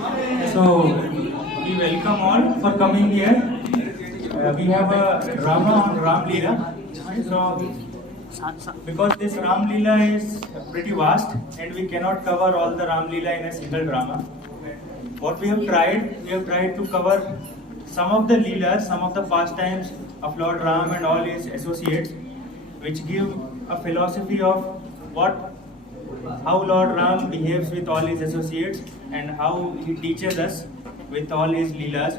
So we welcome all for coming here. We have a drama on Ram Leela. So because this Ram Leela is pretty vast and we cannot cover all the Ram Leela in a single drama. What we have tried to cover some of the Leelas, some of the pastimes of Lord Ram and all his associates, which give a philosophy of how Lord Ram behaves with all his associates and how he teaches us with all his Leelas.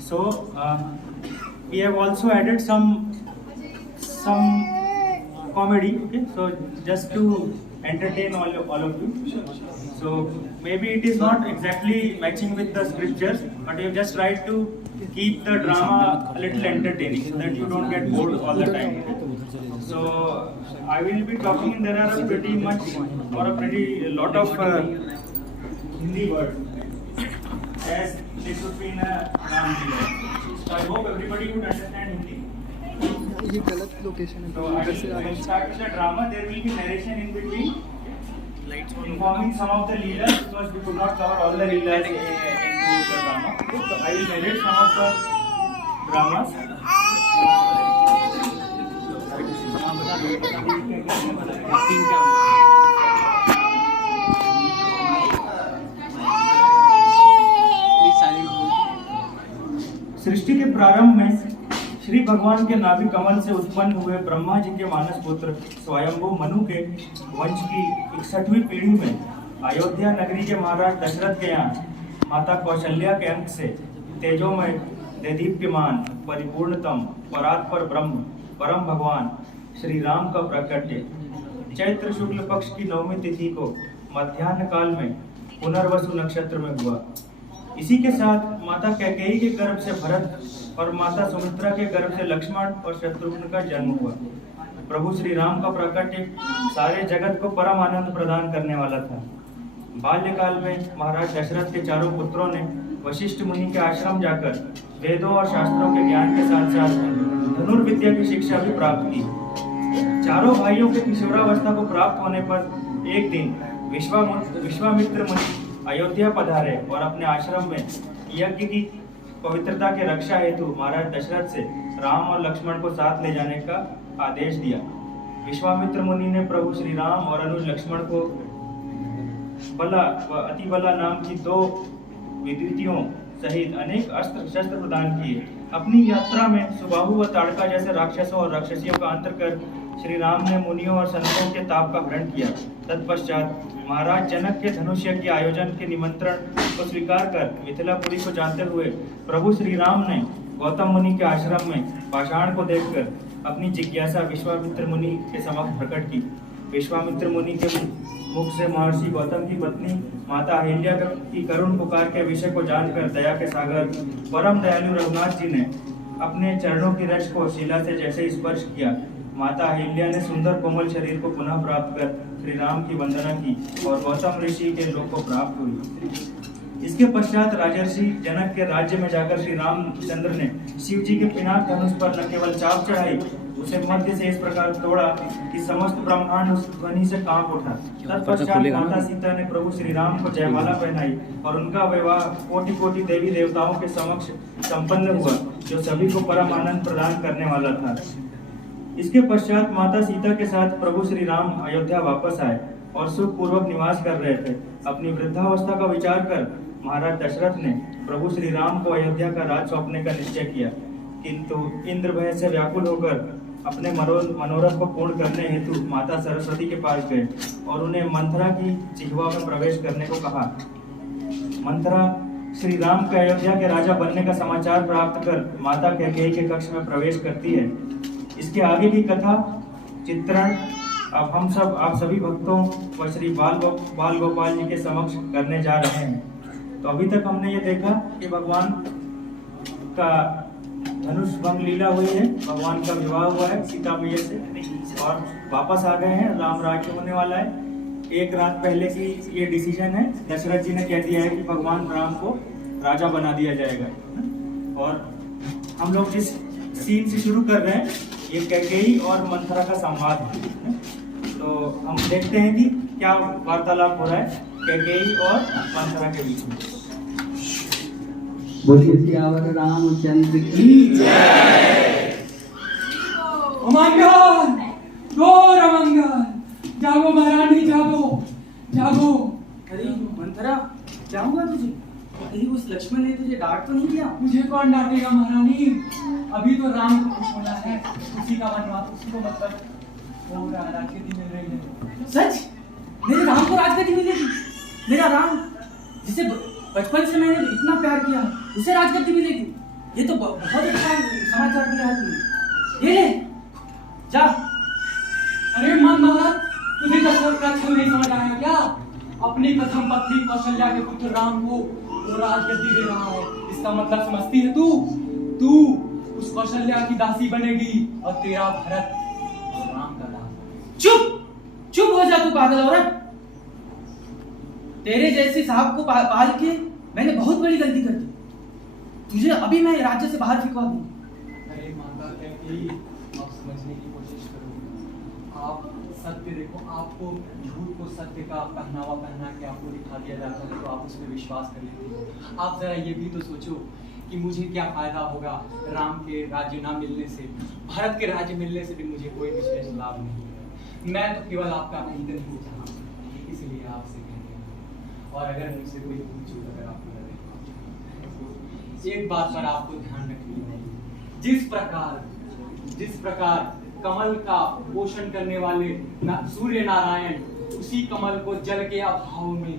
So we have also added some comedy, okay? So just to entertain all of you. So maybe it is not exactly matching with the scriptures, but we have just tried to keep the drama a little entertaining so that you don't get bored all the time. So I will be talking. There are a pretty lot of Hindi words as this would be in a Ram Leela. So I hope everybody would understand Hindi. ये गलत location है So I will start with the drama. There will be narration in between, informing some of the leaders because we could not cover all the leaders into the drama. So I will narrate some of the dramas. सृष्टि के प्रारंभ में श्री भगवान के नाभि कमल से उत्पन्न हुए ब्रह्मा जी के मानस पुत्र स्वयंभू मनु के वंश की 61वीं पीढ़ी में अयोध्या नगरी के महाराज दशरथ के यहाँ माता कौशल्या के अंक से तेजोमय देदीप्यमान परिपूर्णतम परात्पर ब्रह्म परम भगवान श्री राम का प्रकट्य चैत्र शुक्ल पक्ष की 9वीं तिथि को मध्याह्न काल में पुनर्वसु नक्षत्र में हुआ। इसी के साथ माता कैकेयी के गर्भ से भरत और माता सुमित्रा के गर्भ से लक्ष्मण और शत्रुघ्न का जन्म हुआ। प्रभु श्री राम का प्रकट्य सारे जगत को परम आनंद प्रदान करने वाला था। बाल्यकाल में महाराज दशरथ के चारों पुत्रों ने वशिष्ठ मुनि के आश्रम जाकर वेदों और शास्त्रों के ज्ञान के साथ साथ धनुर्विद्या की शिक्षा भी प्राप्त की। चारों भाइयों के किशोरावस्था को प्राप्त होने पर एक दिन विश्वामित्र मुनि अयोध्या पधारे और अपने आश्रम में यज्ञ की पवित्रता के रक्षा हेतु महाराज दशरथ से राम और लक्ष्मण को साथ ले जाने का आदेश दिया। विश्वामित्र मुनि ने प्रभु श्री राम और अनुज लक्ष्मण को बला व अतिबला नाम की 2 विद्युतियों सहित अनेक अस्त्र शस्त्र प्रदान किए। अपनी यात्रा में सुबाहु व ताड़का जैसे राक्षसों और राक्षसियों का अंतर कर श्री राम ने मुनियों और संतों के ताप का हरण किया। तत्पश्चात महाराज जनक के धनुष यज्ञ आयोजन के निमंत्रण को स्वीकार कर मिथिलापुरी को जाते हुए प्रभु श्री राम ने गौतम मुनि के आश्रम में पाषाण को देखकर अपनी जिज्ञासा विश्वामित्र मुनि के समक्ष प्रकट की। विश्वामित्र मुनि के मुख से महर्षि गौतम की पत्नी माता अहिल्या की करुण पुकार के विषय को जानकर दया के सागर परम दयालु रघुनाथ जी ने अपने चरणों की रज को शिला से जैसे स्पर्श किया। माता अहिल्या ने सुंदर कोमल शरीर को पुनः प्राप्त कर श्री राम की वंदना की और गौतम ऋषि के लोक को प्राप्त हुई। इसके पश्चात राजर्षि जनक के राज्य में जाकर श्री रामचंद्र ने शिव जी के पिनाक धनुष पर न केवल चाप चढ़ाई, उसे मध्य से इस प्रकार तोड़ा कि समस्त ब्रह्मांड उस ध्वनि से कांप उठा। तत्पश्चात माता सीता ने प्रभु श्री राम को जयमाला पहनाई और उनका विवाह कोटि कोटि देवी देवताओं के समक्ष संपन्न हुआ, जो सभी को परम आनंद प्रदान करने वाला था। इसके पश्चात माता सीता के साथ प्रभु श्री राम अयोध्या वापस आए और सुख पूर्वक निवास कर रहे थे। अपनी वृद्धावस्था का विचार कर महाराज दशरथ ने प्रभु श्री राम को अयोध्या का राज सौंपने का निश्चय किया, किंतु इंद्र भय से व्याकुल होकर अपने मनोरथ को पूर्ण करने हेतु माता सरस्वती के पास गए और उन्हें मंथरा की जिह्वा में प्रवेश करने को कहा। मंथरा श्री राम के अयोध्या के राजा बनने का समाचार प्राप्त कर माता कैकेयी के कक्ष में प्रवेश करती है। इसके आगे की कथा चित्रण अब आप सभी भक्तों व श्री बाल गोपाल जी के समक्ष करने जा रहे हैं। तो अभी तक हमने ये देखा कि भगवान का धनुष भंग लीला हुई है, भगवान का विवाह हुआ है सीता मैया से और वापस आ गए हैं, राम राज्य होने वाला है। एक रात पहले की ये डिसीजन है, दशरथ जी ने कह दिया है कि भगवान राम को राजा बना दिया जाएगा। और हम लोग जिस सीन से शुरू कर रहे हैं ये कैकेयी और मंथरा का संवाद है। तो हम देखते हैं कि क्या वार्तालाप हो रहा है। कैकेयी और मंथरा के बीच में। बोलिए सियावर रामचंद्र की अमंगल, घोर अमंगल, जागो महारानी जागो, जागो। अरे मंथरा, क्या हुआ तुझे? कहीं उस लक्ष्मण ने तुझे डांट तो नहीं दिया? मुझे कौन डांटेगा महारानी? अभी तो राम को खुश होना है, उसी का वनवास, उसी को मतलब वो राजगद्दी मिल रही है। सच? मेरे राम को राजगद्दी मिलेगी? मेरा राम जिसे बचपन से मैंने इतना प्यार किया, उसे राजगद्दी मिलेगी? ये तो बहुत अच्छा समाचार दिया है तुमने। ये ले, जा। अरे मनमोहन, तुझे दशरथ का छल नहीं समझ आया क्या? अपनी प्रथम पत्नी कौशल्या के पुत्र राम को वो राजगद्दी दे रहा है, इसका मतलब समझती है तू? तू उस कौशल्या की दासी बनेगी और तेरा भरत और राम का दास। चुप हो जा तू पागल औरत। तेरे जैसे साहब को पाल के मैंने बहुत बड़ी गलती कर दी। तुझे अभी मैं राज्य से बाहर फिकवा दूं। अरे माता कहती, आप समझने की कोशिश करो। आप सत्य देखो, आपको झूठ को सत्य का पहनावा पहना के आपको दिखा दिया जाता है तो आप उस पर विश्वास कर लेते हो। आप जरा ये भी तो सोचो कि मुझे क्या फायदा होगा राम के राज्य ना मिलने से, भरत के राज्य मिलने से भी मुझे कोई विशेष लाभ नहीं है। मैं तो केवल आपका हित नहीं चाहता, इसलिए आपसे कहते हैं। और अगर मुझसे कोई चूक अगर आपको लगे, एक बात पर आपको ध्यान रखनी होगी। जिस प्रकार कमल का पोषण करने वाले सूर्य नारायण उसी कमल को जल के अभाव में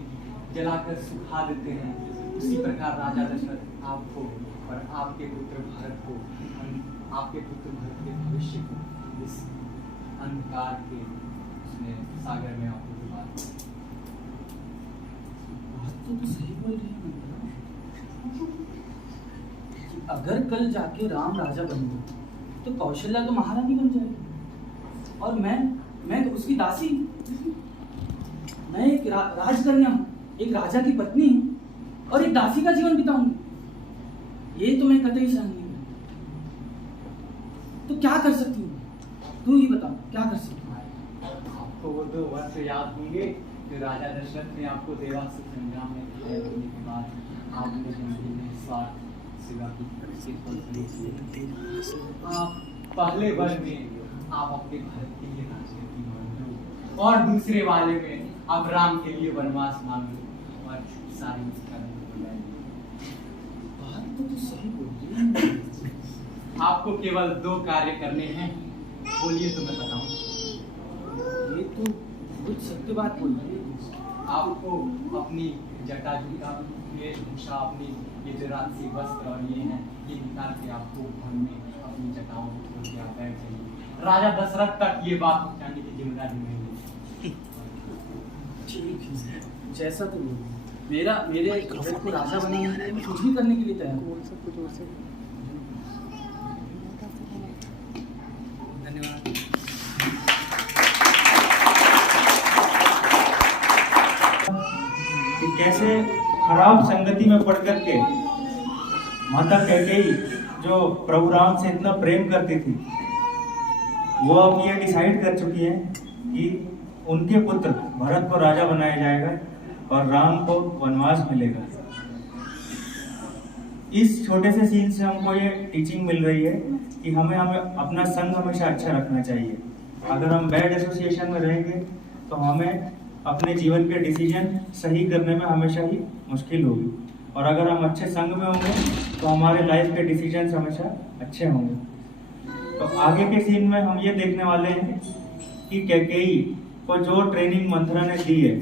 जलाकर सुखा देते हैं, उसी प्रकार राजा दशरथ आपको और आपके पुत्र भरत को, आपके पुत्र भरत के भविष्य को इस अंधकार के उसमें सागर में आपको डुबा दिया। बात तो तू सही बोल रही है मंथरा। कि अगर कल जाके राम राजा बन गया तो कौशल्या तो महारानी बन जाएगी और मैं तो उसकी दासी। मैं एक राजकन्या हूँ, एक राजा की पत्नी हूँ और एक दासी का जीवन बिताऊंगी। ये तो मैं कतई सहन नहीं करूँ। तो क्या कर सकती हूँ? तू ही बता, क्या कर सकती हूँ? आपको वो 2 वर्ष याद होंगे जो राजा दशरथ ने आपको देवासुर संग्राम में विजय होने के बाद आपने जिंदगी में स्वार्थ सेवा की। आप पहले वर्ष में आप अपने भारत के लिए राजगद्दी मांगो और दूसरे वाले में आप राम के लिए वनवास मांगो और सारी बात तो तू सही बोल रही है। आपको केवल 2 कार्य करने हैं, बोलिए तो मैं बताऊं। ये तो कुछ सत्य बात बोल रही है। आपको अपनी जटाजूटा, वेशभूषा, अपनी ये जो राजसी वस्त्र और ये हैं, ये निकाल के आपको वन में अपनी जटाओं को छोड़ के आप बैठ जाइए। राजा दशरथ तक ये बात पहुंचाने की जिम्मेदारी मेरी। ठीक है, जैसा तुम बोलो। मेरे भरत को राजा बनाने के लिए मैं कुछ भी करने के लिए तैयार हूँ। धन्यवाद। कि कैसे खराब संगति में पड़ करके माता कैकेयी जो प्रभु राम से इतना प्रेम करती थी, वो अब ये डिसाइड कर चुकी है कि उनके पुत्र भरत को राजा बनाया जाएगा और राम को वनवास मिलेगा। इस छोटे से सीन से हमको ये टीचिंग मिल रही है कि हमें अपना संग हमेशा अच्छा रखना चाहिए। अगर हम बैड एसोसिएशन में रहेंगे तो हमें अपने जीवन के डिसीजन सही करने में हमेशा ही मुश्किल होगी, और अगर हम अच्छे संग में होंगे तो हमारे लाइफ के डिसीजंस हमेशा अच्छे होंगे। तो आगे के सीन में हम ये देखने वाले हैं कि कैकेयी को जो ट्रेनिंग मंथरा ने दी है,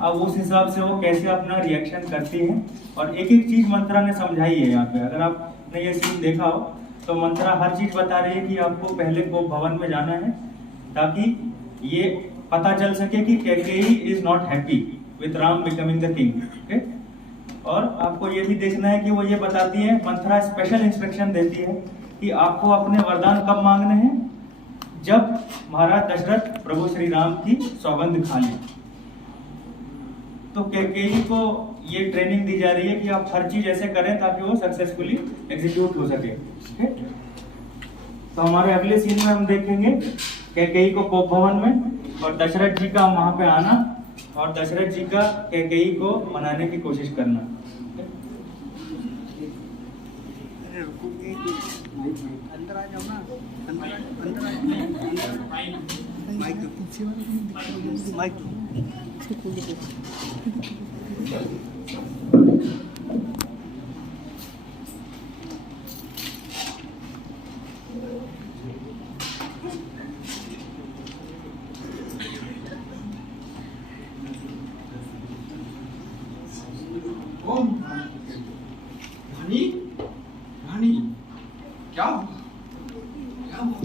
अब उस हिसाब से वो कैसे अपना रिएक्शन करती है, और एक एक चीज मंथरा ने समझाई है। यहाँ पे अगर आपने ये सीन देखा हो तो मंथरा हर चीज बता रही है कि आपको पहले कोप भवन में जाना है ताकि ये पता चल सके कि Kaikeyi is not happy with Ram becoming the king. Okay, और आपको ये भी देखना है कि वो ये बताती है, मंथरा स्पेशल इंस्ट्रक्शन देती है कि आपको अपने वरदान कब मांगने हैं, जब महाराज दशरथ प्रभु श्री राम की सौगंध खा लें। तो कैकेयी को ये ट्रेनिंग दी जा रही है कि आप हर चीज ऐसे करें ताकि वो सक्सेसफुली एग्जीक्यूट हो सके। तो हमारे अगले सीन में हम देखेंगे कैकेयी को कोप भवन में और दशरथ जी का वहां पे आना और दशरथ जी का कैकेयी को मनाने की कोशिश करना। अंदर आ जाओ ना, अंदर माइक पीछे वाला माइक इसको खोल दो। रानी, रानी, क्या हुआ? क्या हुआ?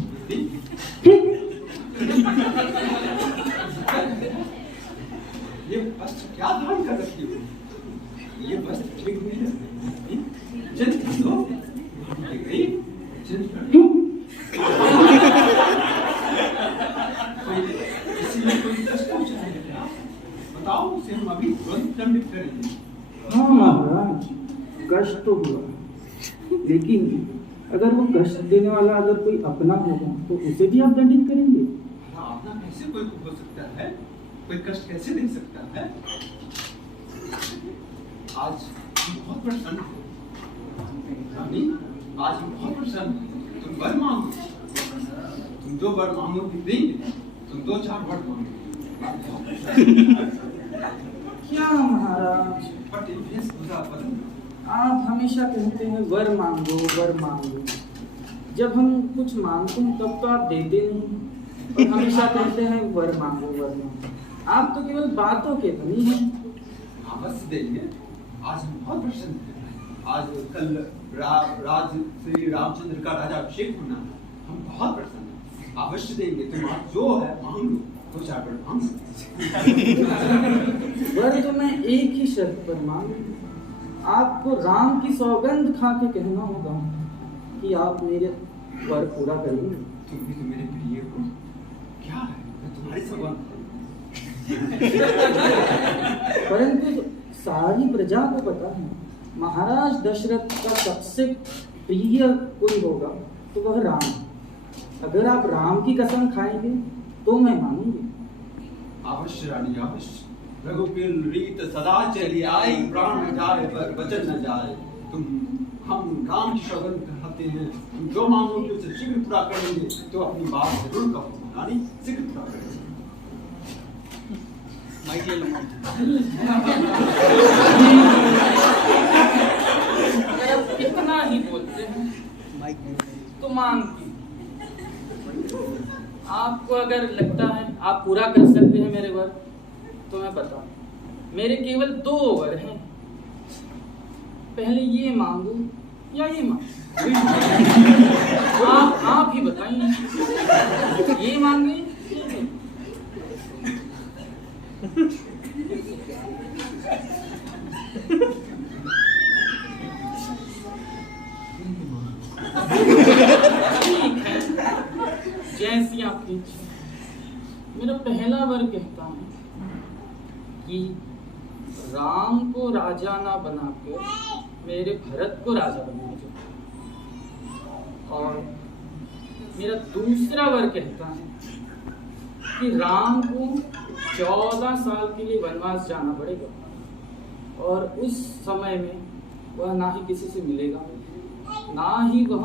ये वस्त्र क्या धारण कर रखी हो? ये वस्त्र ठीक नहीं है। चिंतित हो? किसी ने कोई कष्ट पहुंचाया है क्या? बताओ, उसे हम अभी तुरंत दंडित करेंगे। हाँ महाराज, कष्ट तो हुआ, लेकिन अगर वो कष्ट देने वाला अगर कोई अपना होगा तो उसे भी आप दंडित करेंगे? अपना कैसे कोई हो सकता है? कोई कष्ट कैसे दे सकता है? आज हम बहुत प्रसन्न हो रानी, आज हम बहुत प्रसन्न हैं। तुम वर मांगो, तुम जो वर मांगोगे देंगे। तुम 2-4 वर मांगो। क्या महाराज, बट इन्हें खुदा बदल। आप हमेशा कहते हैं वर मांगो वर मांगो, जब हम कुछ मांगते हैं तब तो आप देते नहीं, और हमेशा कहते हैं वर मांगो वर मांगो। आप तो केवल बातों के धनी हैं। अवश्य देंगे। आज हम बहुत प्रसन्न हैं। आज कल राज श्री रामचंद्र का राज्याभिषेक होना है। हम बहुत प्रसन्न हैं। अवश्य देंगे। तुम आज जो है मांग लो। 2-4 वर मांग सकते। वर तो मैं एक ही शर्त पर मांगूंगा। आपको राम की सौगंध खा के कहना होगा कि आप मेरे वर पूरा करेंगे। तुम भी तो मेरे प्रिय हो। क्या है? मैं तुम्हारी सौगंध हूँ। परंतु सारी प्रजा को पता है महाराज दशरथ का सबसे प्रिय कोई होगा तो वह राम है। अगर आप राम की कसम खाएंगे तो मैं मानूंगी। अवश्य रानी, अवश्य। रघुकुल रीत सदा चली आई, प्राण न जाए पर वचन न जाए। हम राम की सौगंध खाते हैं। तुम जो मांगोगे उसे शीघ्र पूरा करेंगे। तो अपनी बात जरूर कहो रानी, शीघ्र पूरा करेंगे। माइक ले लो। कितना ही बोलते हैं माइक तो मांगती। आपको अगर लगता है आप पूरा कर सकते हैं मेरे वर तो मैं बताऊं, मेरे केवल 2 वर हैं। पहले ये मांगू या ये मांगू? आप ही बताइए, ये मांगे या ये? ठीक है, जैसी आपकी इच्छा। मेरा पहला वर कहता है कि राम को राजा ना बनाकर मेरे भरत को राजा बना दो। और मेरा दूसरा वर कहता है कि राम को 14 साल के लिए वनवास जाना पड़ेगा और उस समय में वह ना ही किसी से मिलेगा, ना ही वह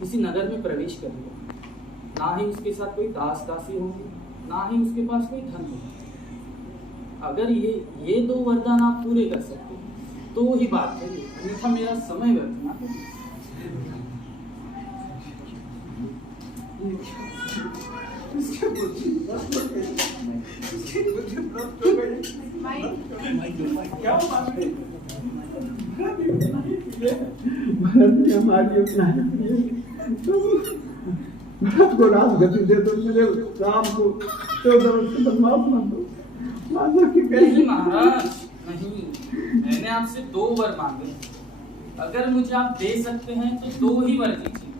किसी नगर में प्रवेश करेगा, ना ही उसके साथ कोई दास दासी होंगे, ना ही उसके पास कोई धन होगा। अगर ये 2 वरदान आप पूरे कर सकते हैं तो ही बात करिए, अन्यथा मेरा समय व्यर्थ ना करिए। भरत को राजगद्दी दे दो, मुझे राम को 14 वर्ष बनवास ना दो। नहीं महाराज, नहीं, मैंने आपसे 2 वर मांगे। अगर मुझे आप दे सकते हैं तो 2 ही वर दीजिए,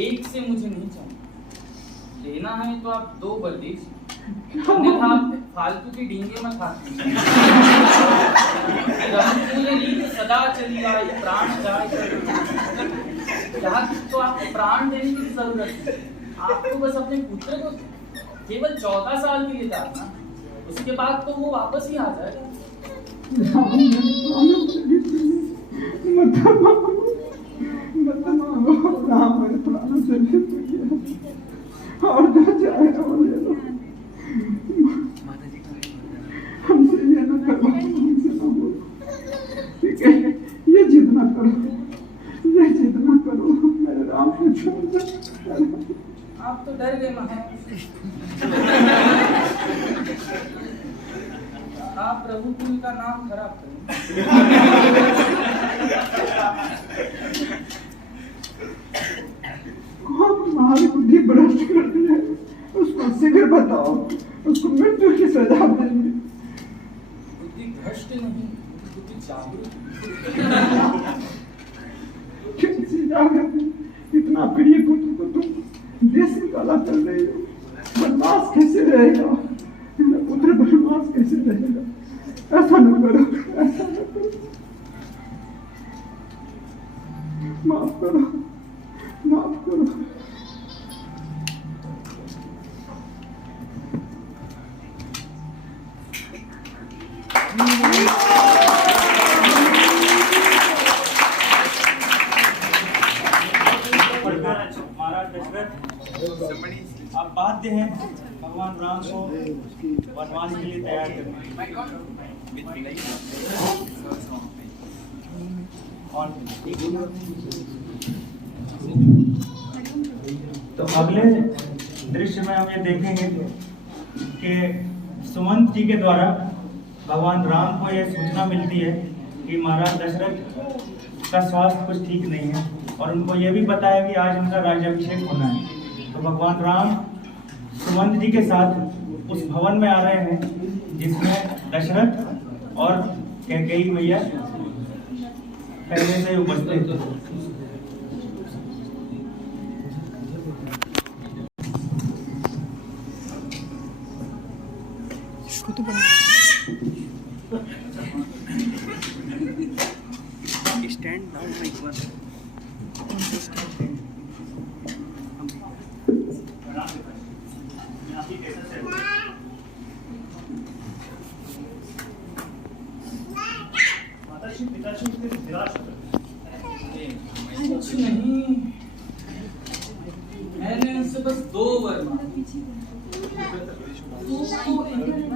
एक से मुझे नहीं चाहिए। लेना है तो आप 2 वर दीजिए, अन्यथा आप फालतू की डींगे मत खाते। सदा चली आई, प्राण जाए। यहाँ तो आपको प्राण देने की जरूरत है। आपको बस अपने पुत्र को केवल 14 साल के लिए डालना, उसके बाद तो वो वापस ही आ जाएगा। राम मेरे प्राणों से भी प्रिय और जो चाहे वो ले लो। हमसे ये न करो, हमसे न बोलो, ठीक है? ये जितना करो, ये जितना करो, मेरे राम को छोड़ दो। आप तो डर गए महाराज। आप रघुकुल का नाम खराब करें। कौन तुम्हारी बुद्धि भ्रष्ट कर दी है? उसको शीघ्र बताओ, उसको मृत्यु की सजा देंगे। बुद्धि भ्रष्ट नहीं, बुद्धि जागरूक। कैसी जागृति? इतना प्रिय पुत्र को तुम देश निकाला कर रहे हो, बनवास कैसे रहेगा? मेरा पुत्र बनवास कैसे रहेगा? ऐसा न करो, ऐसा न करो, माफ करो, माफ करो। महाराज दशरथ, आप बाध्य हैं भगवान राम को वनवास के लिए तैयार करने। तो अगले दृश्य में हम ये देखेंगे कि सुमंत जी के द्वारा भगवान राम को यह सूचना मिलती है कि महाराज दशरथ का स्वास्थ्य कुछ ठीक नहीं है, और उनको यह भी बताया कि आज उनका राज्याभिषेक होना है। तो भगवान राम सुमंत जी के साथ उस भवन में आ रहे हैं जिसमें दशरथ और कैकेयी मैया पहले से उपस्थित थे। Stand down like one. कुछ नहीं, मैंने उनसे बस 2 वर मांगे। वो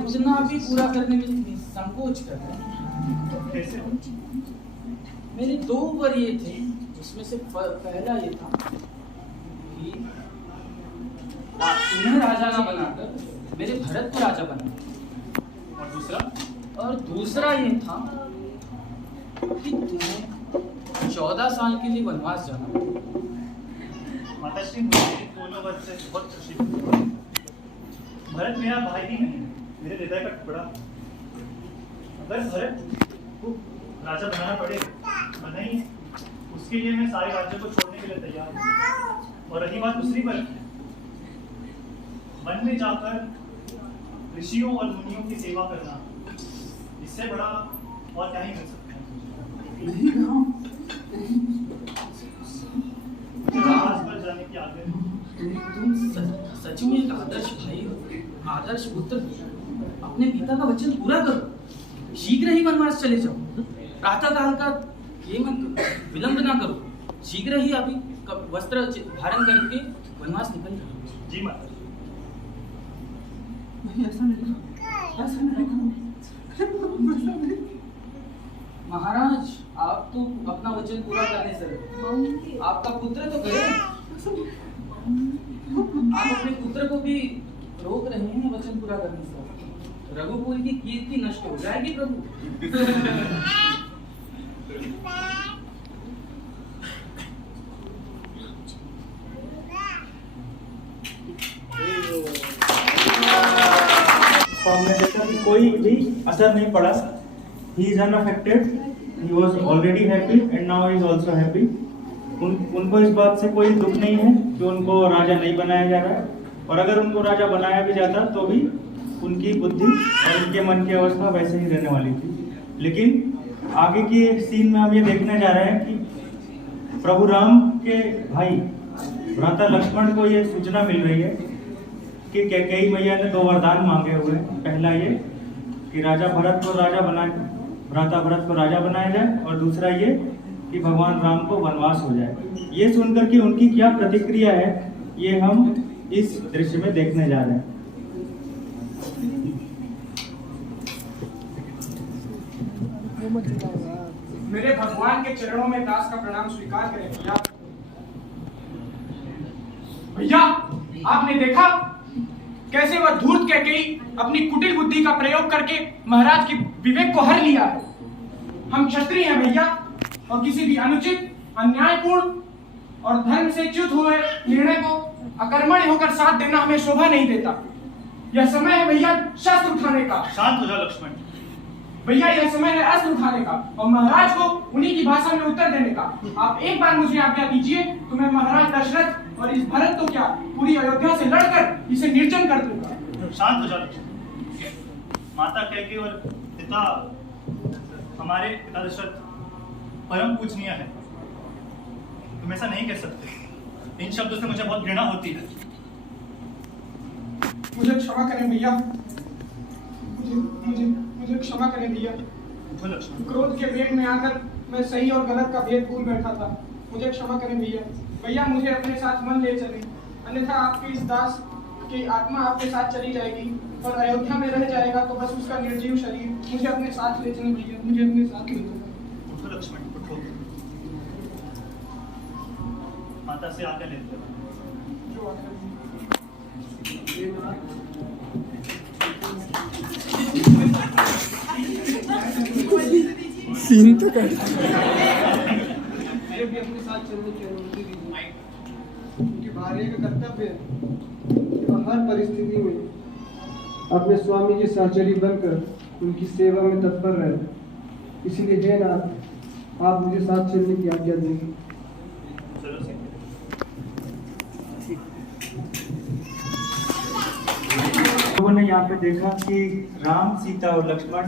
इतना भी पूरा करने में संकोच कर रहे हैं। मेरे 2 वर ये थे, जिसमें से पहला ये था कि तुम्हें राजा ना बनाकर मेरे भरत को राजा बना, और दूसरा ये था कि तुम्हें 14 साल के लिए वनवास जाना। माताश्री, मुझे दोनों वर्ष से बहुत खुशी हुई। भरत मेरा भाई ही नहीं, मेरे हृदय का टुकड़ा। अगर भरत को राजा बनाना पड़े, बनाइए, उसके लिए मैं सारे राज्यों को छोड़ने के लिए तैयार हूँ। और रही बात दूसरी पर, वन में जाकर ऋषियों और मुनियों की सेवा करना, इससे बड़ा और क्या ही मिल सकता है। राज पर जाने की आज्ञा। तुम सच में एक आदर्श भाई हो, आदर्श पुत्र। अपने पिता का वचन पूरा करो, शीघ्र ही वनवास चले जाओ। प्रातः काल का ये मत करो, विलंब ना करो, शीघ्र ही अभी वस्त्र धारण करके वनवास निकल जाओ। जी माता। ऐसा नहीं, ऐसा नहीं। महाराज, आप तो अपना वचन पूरा करने से रहे। आपका पुत्र तो गए, आप अपने पुत्र को भी रोक रहे हैं वचन पूरा करने से। रघुकुल की कीर्ति नष्ट हो जाएगी प्रभु। तो हमने देखा कि कोई भी असर नहीं पड़ा। He is unaffected. He was already happy and now he is also happy. उनको इस बात से कोई दुख नहीं है कि उनको राजा नहीं बनाया जा रहा है, और अगर उनको राजा बनाया भी जाता तो भी उनकी बुद्धि और उनके मन की अवस्था वैसे ही रहने वाली थी। लेकिन आगे के सीन में हम ये देखने जा रहे हैं कि प्रभु राम के भाई भ्राता लक्ष्मण को ये सूचना मिल रही है कि कैकेयी मैया ने 2 वरदान मांगे हुए हैं। पहला ये कि राजा भरत को भ्राता भरत को राजा बनाया जाए, और दूसरा ये कि भगवान राम को वनवास हो जाए। ये सुनकर कि उनकी क्या प्रतिक्रिया है, ये हम इस दृश्य में देखने जा रहे हैं। मेरे भगवान के चरणों में दास का प्रणाम स्वीकार करें भैया। भैया, आपने देखा कैसे वह धूर्त कैकेयी अपनी कुटिल बुद्धि का प्रयोग करके महाराज के विवेक को हर लिया है। हम क्षत्रिय हैं भैया, और किसी भी अनुचित, अन्यायपूर्ण और धर्म से च्युत हुए निर्णय को अकर्मण्य होकर साथ देना हमें शोभा नहीं देता। यह समय है भैया शस्त्र उठाने का। शांत हो जाओ लक्ष्मण। भैया, यह समय है अस्त्र उठाने का और महाराज को उन्हीं की भाषा में उत्तर देने का। आप एक बार मुझे आज्ञा दीजिए तो मैं महाराज दशरथ और इस भरत तो क्या, पूरी अयोध्या से लड़कर इसे निर्जन कर दूंगा। शांत हो जाओ लक्ष्मण। माता कैकेयी और पिता हमारे पिता दशरथ परम पूजनीय है। तुम ऐसा नहीं कह सकते। इन शब्दों से मुझे बहुत घृणा होती है। मुझे क्षमा करें भैया, मुझे क्षमा करें भैया। क्रोध के वेग में आकर मैं सही और गलत का भेद भूल बैठा था। मुझे क्षमा करें भैया। भैया, मुझे अपने साथ मन ले चलें, अन्यथा आपके इस दास की आत्मा आपके साथ चली जाएगी और अयोध्या में रह जाएगा तो बस उसका निर्जीव शरीर। मुझे अपने साथ ले चलें भैया, मुझे अपने साथ ले चलें। उठो लक्ष्मण, उठो। माता से आज्ञा लेते हो। जो आज्ञा सीन तो कर भी अपने साथ चलने की अनुमति दीजिए। उनकी भार्य का कर्तव्य है कि वह हर परिस्थिति में अपने स्वामी की सहचरी बनकर उनकी सेवा में तत्पर रहे। इसलिए हे नाथ, आप मुझे साथ चलने की आज्ञा देंगे। लोगों ने यहाँ पे देखा कि राम, सीता और लक्ष्मण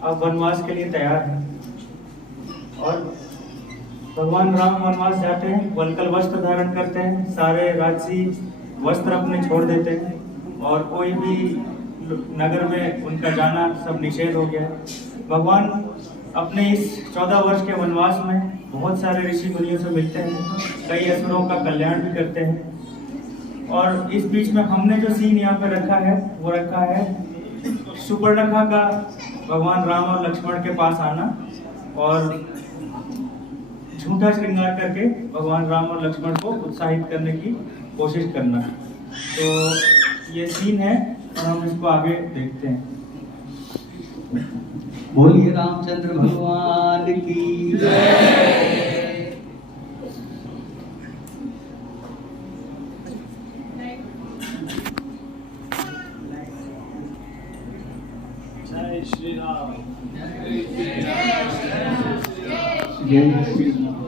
अब वनवास के लिए तैयार हैं, और भगवान राम वनवास जाते हैं, वल्कल वस्त्र धारण करते हैं, सारे राजसी वस्त्र अपने छोड़ देते हैं, और कोई भी नगर में उनका जाना सब निषेध हो गया है। भगवान अपने इस 14 वर्ष के वनवास में बहुत सारे ऋषि मुनियों से मिलते हैं, कई असुरों का कल्याण भी करते हैं। और इस बीच में हमने जो सीन यहाँ पे रखा है वो रखा है सुपर्णखा का भगवान राम और लक्ष्मण के पास आना और झूठा श्रृंगार करके भगवान राम और लक्ष्मण को उत्साहित करने की कोशिश करना। तो ये सीन है और हम इसको आगे देखते हैं। बोलिए रामचंद्र भगवान की जय। जय श्री राम। जय Shri Ram.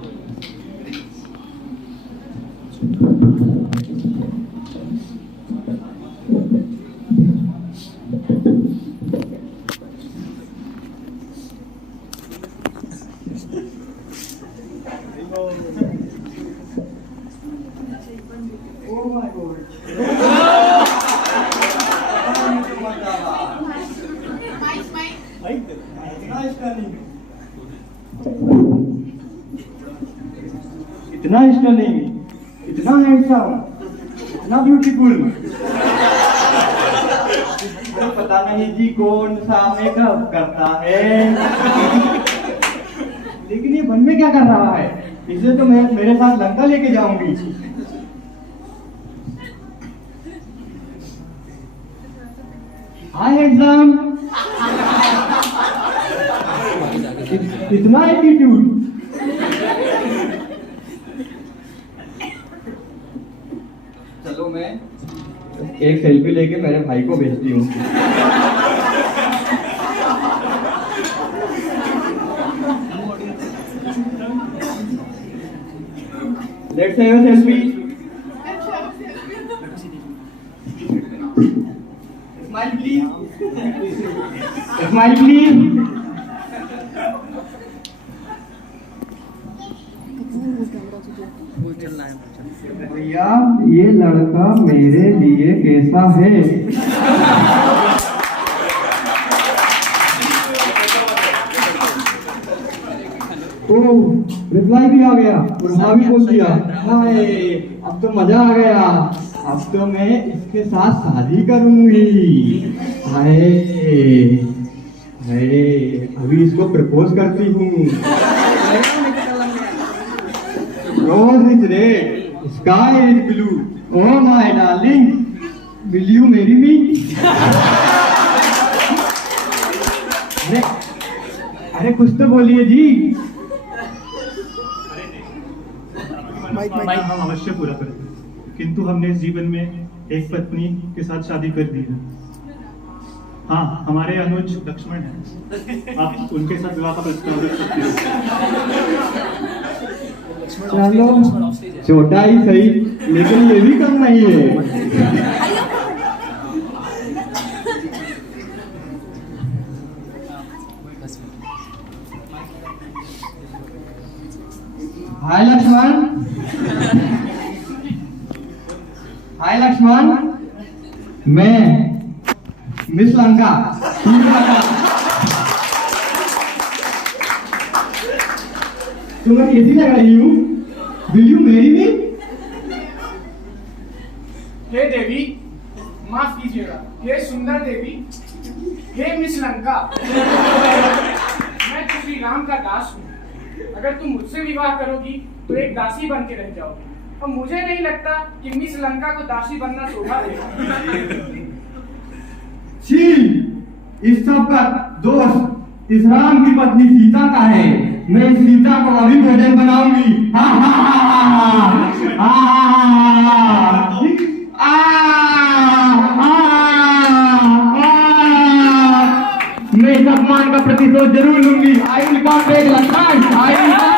Oh my God. इतना स्टनिंग, इतना हैंडसम, इतना ब्यूटीफुल, पता नहीं जी कौन सा मेकअप करता है, लेकिन ये वन में क्या कर रहा है? इसे तो मैं मेरे साथ लंका लेके जाऊंगी। हाय हैंडसम, इतना एटीट्यूड। चलो मैं एक सेल्फी लेके मेरे भाई को भेजती हूँ। Let's have a selfie. Smile please, smile please. वो चलना है। भैया ये लड़का मेरे लिए कैसा है? तो रिप्लाई भी आ गया और हाँ भी बोल दिया। हाय अब तो मजा आ गया, अब तो मैं इसके साथ शादी करूंगी। हाय हाय अभी इसको प्रपोज करती हूँ। Rose is red, sky is blue, oh my darling, will you marry me? अरे अरे कुछ तो बोलिए जी। हम अवश्य पूरा करेंगे, किंतु हमने इस जीवन में एक पत्नी के साथ शादी कर दी है। हाँ, हमारे अनुज लक्ष्मण हैं, आप उनके साथ विवाह का प्रस्ताव रख सकते हो। चलो छोटा ही सही, लेकिन ये भी कम नहीं है। हाय लक्ष्मण, हाय लक्ष्मण, मैं मिस लंका तुम्हें कैसी लग रही हूँ? Will you marry me? हे देवी, माफ कीजिएगा, हे सुंदर देवी, हे मिस लंका, मैं तो श्री राम का दास हूँ। अगर तुम मुझसे विवाह करोगी तो एक दासी बन के रह जाओगी, और मुझे नहीं लगता कि मिस लंका को दासी बनना शोभा देगा। छी, इस सब का दोष इस राम की पत्नी सीता का है। मैं इस सीता को अभी भोजन बनाऊंगी। हा हा हा मैं इस अपमान का प्रतिशोध जरूर लूंगी। I will come back Lakshman, I will come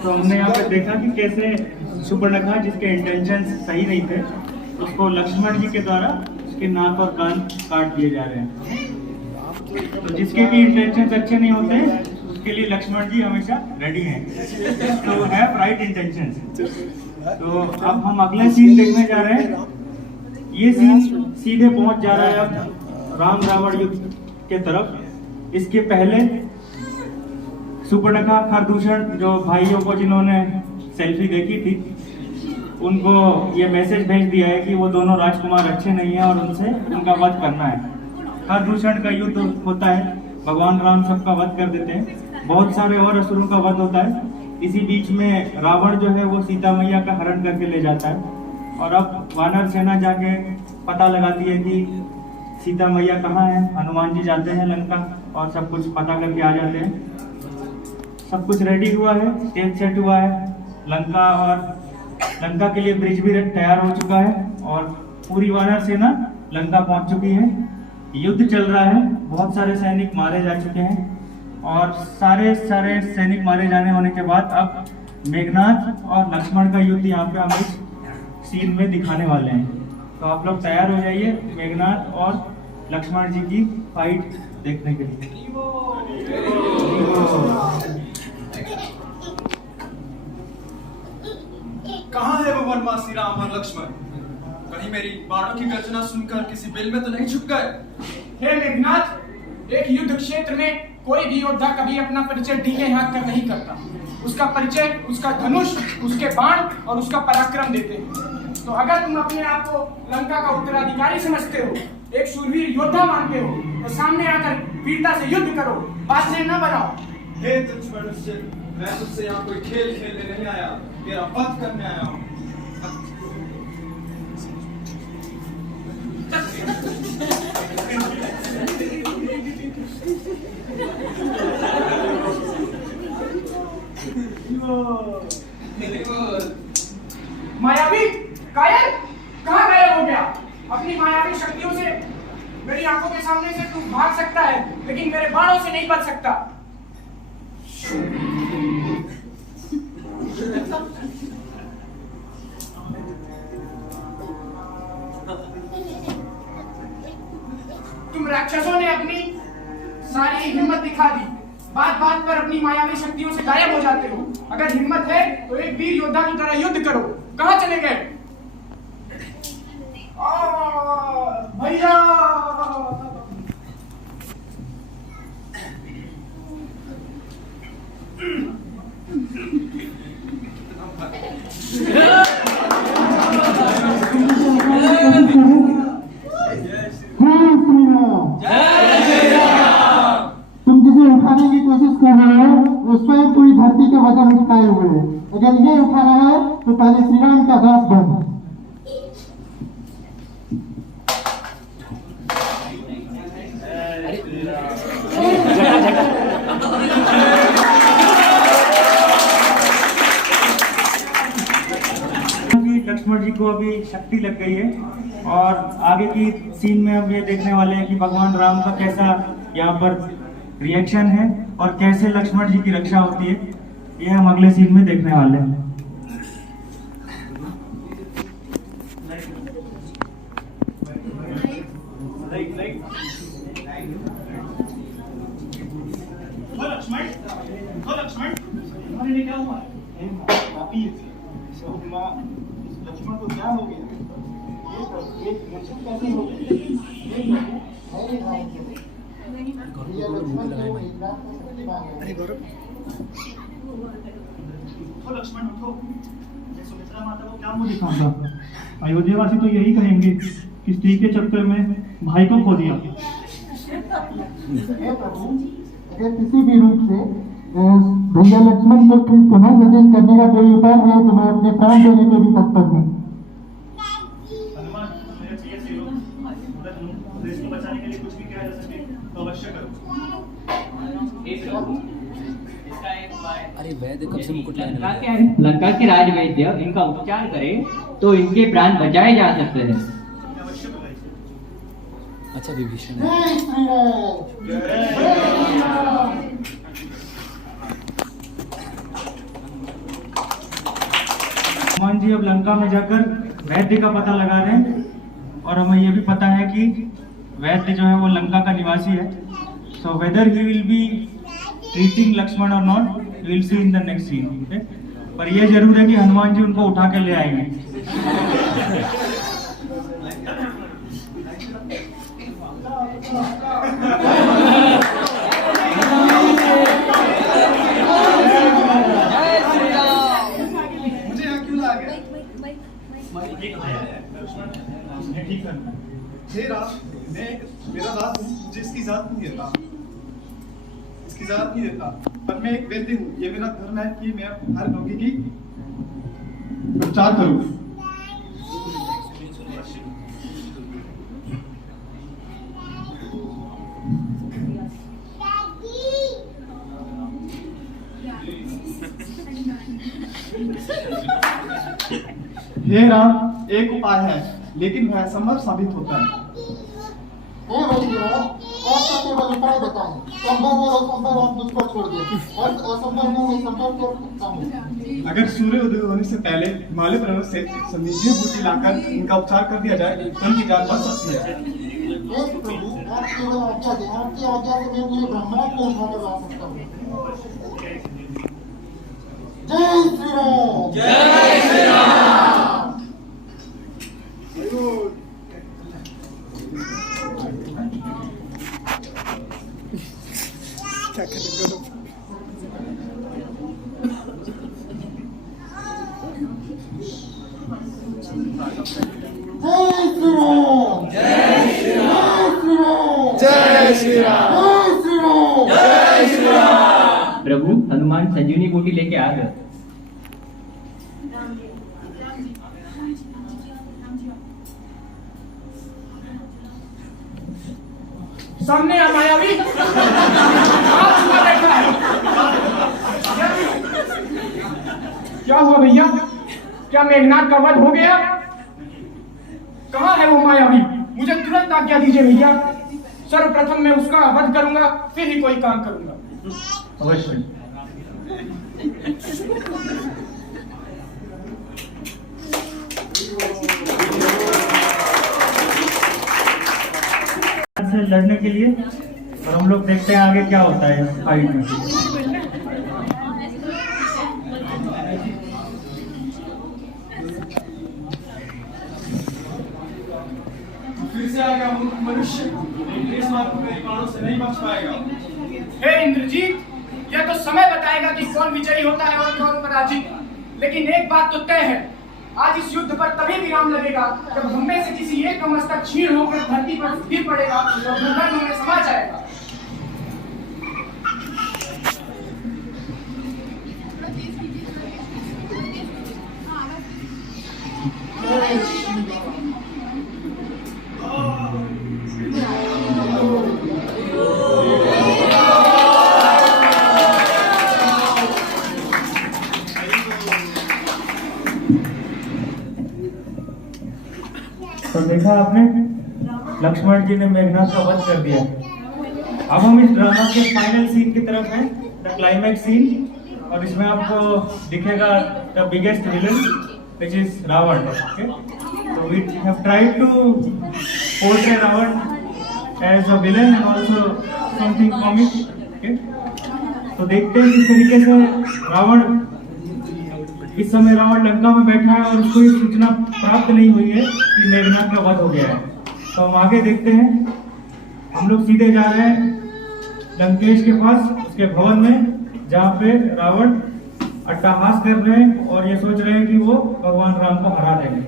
तो हमने यहाँ पे देखा कि कैसे सुपर्णखा, जिसके इंटेंशन सही नहीं थे, उसको लक्ष्मण जी के द्वारा उसके नाक और कान काट दिए जा रहे हैं। तो जिसके भी इंटेंशन अच्छे नहीं होते उसके लिए लक्ष्मण जी हमेशा रेडी हैं, तो हैव राइट इंटेंशंस। तो अब हम अगला सीन देखने जा रहे हैं। ये सीन सीधे पहुंच जा रहा है अब राम रावण युद्ध के तरफ। इसके पहले सुपर्णखा खरदूषण, जो भाइयों को जिन्होंने सेल्फी देखी थी, उनको ये मैसेज भेज दिया है कि वो दोनों राजकुमार अच्छे नहीं हैं और उनसे उनका वध करना है। खरदूषण का युद्ध होता है, भगवान राम सबका वध कर देते हैं, बहुत सारे और असुरों का वध होता है। इसी बीच में रावण जो है वो सीता मैया का हरण करके ले जाता है, और अब वानर सेना जाके पता लगाती है कि सीता मैया कहाँ है। हनुमान जी जाते हैं लंका और सब कुछ पता करके आ जाते हैं। सब कुछ रेडी हुआ है, स्टेज सेट हुआ है, लंका के लिए ब्रिज भी तैयार हो चुका है और पूरी वानर सेना लंका पहुंच चुकी है। युद्ध चल रहा है, बहुत सारे सैनिक मारे जा चुके हैं, और सारे सैनिक मारे जाने होने के बाद अब मेघनाथ और लक्ष्मण का युद्ध यहाँ पे हम इस सीन में दिखाने वाले हैं। तो आप लोग तैयार हो जाइए मेघनाथ और लक्ष्मण जी की फाइट देखने के लिए। कहाँ है वो वनवासी श्री राम और लक्ष्मण? कहीं मेरी बाणों की गर्जना सुनकर किसी बिल में तो नहीं छुप गए? हे मेघनाथ, एक युद्ध क्षेत्र में कोई भी योद्धा कभी अपना परिचय ढीले हाथ कर नहीं करता। उसका परिचय उसका धनुष, उसके बाण और उसका पराक्रम देते हैं। तो अगर तुम अपने आप को लंका का उत्तराधिकारी समझते हो, एक शूरवीर योद्धा मानते हो, तो सामने आकर वीरता से युद्ध करो, बात से न बनाओ। हे तुच्छ मनुष्य, मैं तुझसे यहाँ कोई खेल खेलने नहीं आया, तेरा वध करने आया हूँ। मायावी कायर, कहाँ गायब हो गया? अपनी मायावी शक्तियों से मेरी आंखों के सामने से तू भाग सकता है, लेकिन मेरे बाणों से नहीं बच सकता। राक्षसों ने अपनी सारी हिम्मत दिखा दी। बात बात पर अपनी मायावी शक्तियों से गायब हो जाते हो। अगर हिम्मत है तो एक वीर योद्धा की तरह युद्ध करो। कहाँ चले गए भैया? तुम जिसे उठाने की कोशिश कर रहे हो वो स्वयं पूरी धरती के वजन उठाए हुए है। अगर ये उठा रहा है तो पहले श्री राम का दास बन। लक्ष्मण जी को अभी शक्ति लग गई है और आगे की सीन में हम ये देखने वाले हैं कि भगवान राम का कैसा यहाँ पर रिएक्शन है और कैसे लक्ष्मण जी की रक्षा होती है। ये हम अगले सीन में देखने वाले हैं। लक्ष्मण तुम्हारे लिए क्या हुआ? लक्ष्मण को क्या हो गया? कैसे हो उठो लक्ष्मण उठो। मैं सुमित्रा माता को क्या मुंह दिखाऊंगा? अयोध्यावासी तो यही कहेंगे कि स्त्री के चक्कर में भाई को खो दिया। अगर किसी भी रूप से भैया लक्ष्मण को पुनर्वजित करने का कोई उपाय है तो मैं अपने प्राण देने को भी तत्पर हूँ। हनुमान मेरे चाहिए से लोग देश को बचाने के लिए कुछ भी किया जा सके तो अवश्य करो। अरे वैद्य कब से मुकुट लाने लगा? लंका के राजवैद्य इनका उपचार करे तो इनके प्राण बचाए जा सकते हैं। अवश्य बताइए। अच्छा विभीषण हनुमान जी अब लंका में जाकर वैद्य का पता लगा रहे हैं और हमें ये भी पता है कि वैद्य जो है वो लंका का निवासी है। So whether he will be treating Lakshman और not we will see in the next scene. Okay, पर ये जरूर है कि हनुमान जी उनको उठा के ले आएंगे। ठीक करना है। हे राम, मैं मेरा दास हूँ, मुझे इसकी इजाजत नहीं देता, इसकी इजाजत नहीं देता, पर मैं एक वैद्य हूँ। ये मेरा धर्म है कि मैं हर रोगी की उपचार करूँ। हे राम, एक उपाय है लेकिन वह असंभव साबित होता है। आपका केवल उपाय बताएं। संभव और असंभव आप मुझको छोड़ दें और असंभव में मैं संभव कर सकता हूँ। अगर सूर्य उदय होने से पहले हिमालय पर्वत से संजीवनी बूटी लाकर इनका उपचार कर दिया जाए तो उनकी जान बच सकती है। प्रभु, आप केवल आज्ञा दें। आपकी आज्ञा से मैं पूरे ब्रह्मांड को उठा कर ला सकता हूँ। जय श्री राम। जय श्री राम। प्रभु, हनुमान संजीवनी बूटी लेके आ गए। सामने आ मायावी। आप छुपा बैठा है। क्या हुआ भैया? क्या मेघनाथ का वध हो गया? कहाँ है वो मायावी? मुझे तुरंत आज्ञा दीजिए भैया। सर्वप्रथम मैं उसका वध करूंगा, फिर ही कोई काम करूंगा। अवश्य। से लड़ने के लिए, और हम लोग देखते हैं आगे क्या होता है फाइट में। फिर से आ गया मनुष्य, इस बात को मेरे बाणों से नहीं बच पाएगा। हे इंद्रजीत, यह तो समय बताएगा कि कौन विजयी होता है और कौन पराजित। लेकिन एक बात तो तय है, आज इस युद्ध पर तभी विराम लगेगा जब हम में से किसी एक का मस्तक छीन होकर धरती पर गिर पड़ेगा और धर्म में समा जाएगा। तो देखा आपने, लक्ष्मण जी ने मेघनाथ का वध कर दिया। अब हम इस ड्रामा के फाइनल सीन की तरफ हैं, द क्लाइमैक्स सीन, और इसमें आपको दिखेगा the biggest villain which is Ravan. Okay, तो we have tried to portray Ravan as a villain and also something comic. Okay, तो देखते हैं किस तरीके से रावण, इस समय रावण लंका में बैठा है और उसको ये सूचना प्राप्त नहीं हुई है कि मेघनाथ का वध हो गया है। तो हम आगे देखते हैं, हम लोग सीधे जा रहे हैं लंकेश के पास, उसके भवन में, जहाँ पे रावण अट्टहास कर रहे हैं और ये सोच रहे हैं कि वो भगवान राम को हरा देंगे।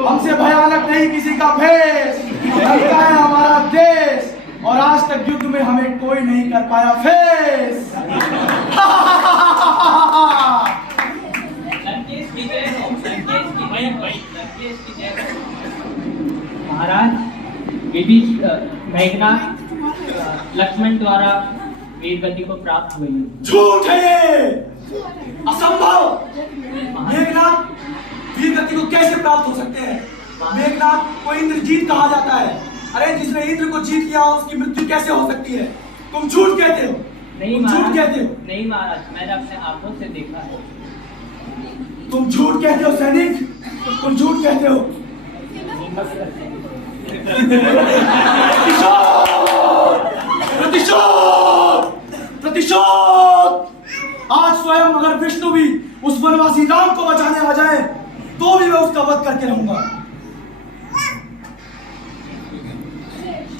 हमसे भयानक नहीं किसी का भेष, लंका है हमारा देश, और आज तक युद्ध में हमें कोई नहीं कर पाया फेस। महाराज, मेघनाथ लक्ष्मण द्वारा वीर गति को प्राप्त हुई है। झूठ है ये, असंभव। मेघनाथ वीर गति को कैसे प्राप्त हो सकते हैं? मेघनाथ को इंद्रजीत कहा जाता है। अरे जिसने इंद्र को जीत लिया उसकी मृत्यु कैसे हो सकती है? तुम झूठ कहते हो। नहीं झूठ कहते हो। नहीं महाराज, मैंने अपने आंखों से देखा है। तुम झूठ कहते हो सैनिक, तुम झूठ कहते हो। प्रतिशोध, प्रतिशोध। आज स्वयं अगर विष्णु भी उस वनवासी राम को बचाने आ जाए तो भी मैं उसका वध करके रहूंगा।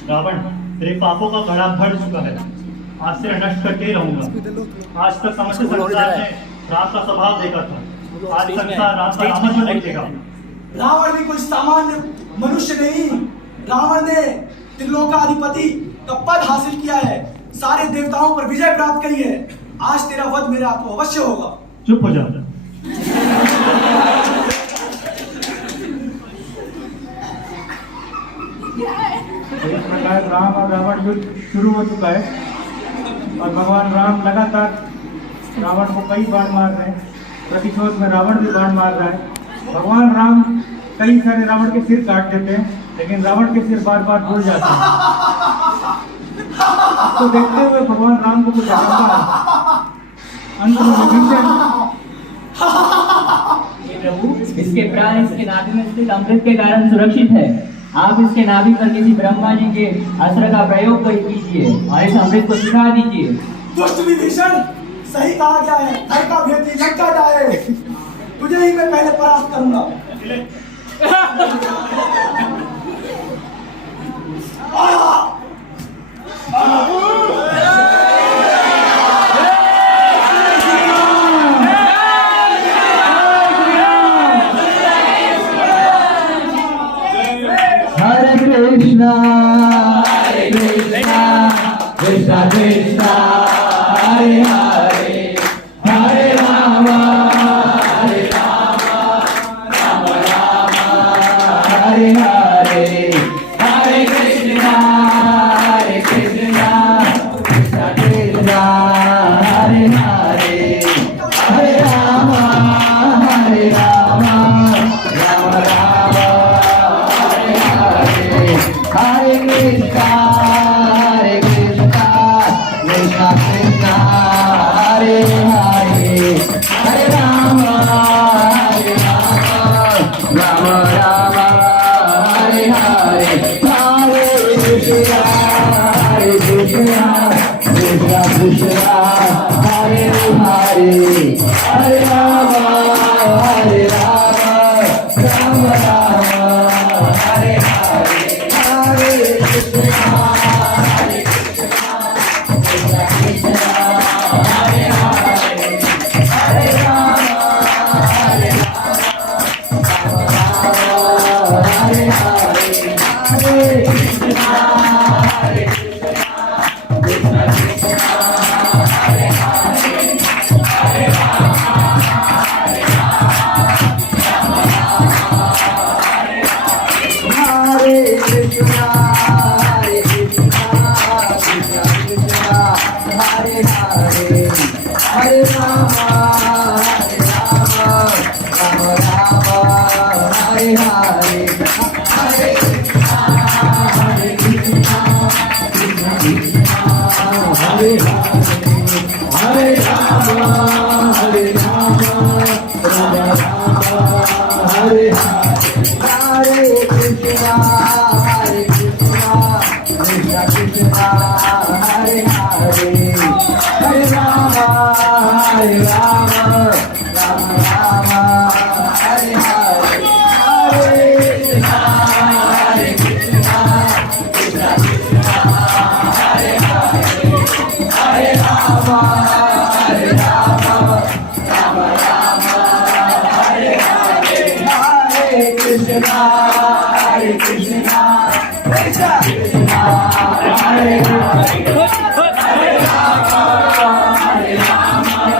रावण, तेरे पापों का घड़ा भर चुका है, आज से नष्ट करके रहूंगा। आज तक समस्त संसार ने राम का स्वभाव देखा था, आज संसार राम का रामत्व देखेगा। रावण भी कोई सामान्य मनुष्य नहीं, रावण ने त्रिलोकाधिपति का पद हासिल किया है, सारे देवताओं पर विजय प्राप्त करी है। आज तेरा वध मेरे हाथ में अवश्य होगा। चुप हो जा। इस प्रकार राम और रावण युद्ध शुरू हो चुका है और भगवान राम लगातार रावण को कई बाण मार रहे हैं। प्रतिशोध में रावण भी बाण मार रहा है। भगवान राम कई सारे रावण के सिर काट देते हैं, लेकिन रावण के सिर बार बार भूल जाते हैं। तो देखते हुए भगवान राम को कुछ आता है, अंत में विभीषण, प्रभु, इसके प्राण इसके नाभि में स्थित अमृत के कारण सुरक्षित है। आप इसके नाभि पर किसी ब्रह्मा जी के अस्त्र का प्रयोग कीजिए और इस अमृत को सिखा दीजिए। दुष्ट विभीषण, सही कहा गया है, घर का भेदी लंका जाए। तुझे ही मैं पहले परास्त करूंगा। हरे कृष्णा कृष्णा कृष्णा हरे हरे, हरे राम राम राम, हरे हरे। कृष्णा हरे हरे हरे राम राम राम हरे हरे हरे कृष्णा हरे कृष्णा कृष्णा कृष्णा हरे हरे हरे राम हरे हरे हरे कृष्णा हरे कृष्णा कृष्णा हरे हरे हरे राम हरे कृष्णा कृष्णा कृष्णा हरे हरे हरे राम राम राम हरे हरे हरे कृष्णा कृष्णा कृष्णा हरे हरे हरे राम राम राम हरे हरे कृष्णा कृष्णा कृष्णा हरे हरे हरे राम राम राम हरे हरे हरे कृष्णा कृष्णा कृष्णा हरे हरे हरे राम राम राम हरे हरे हरे कृष्णा कृष्णा कृष्णा हरे हरे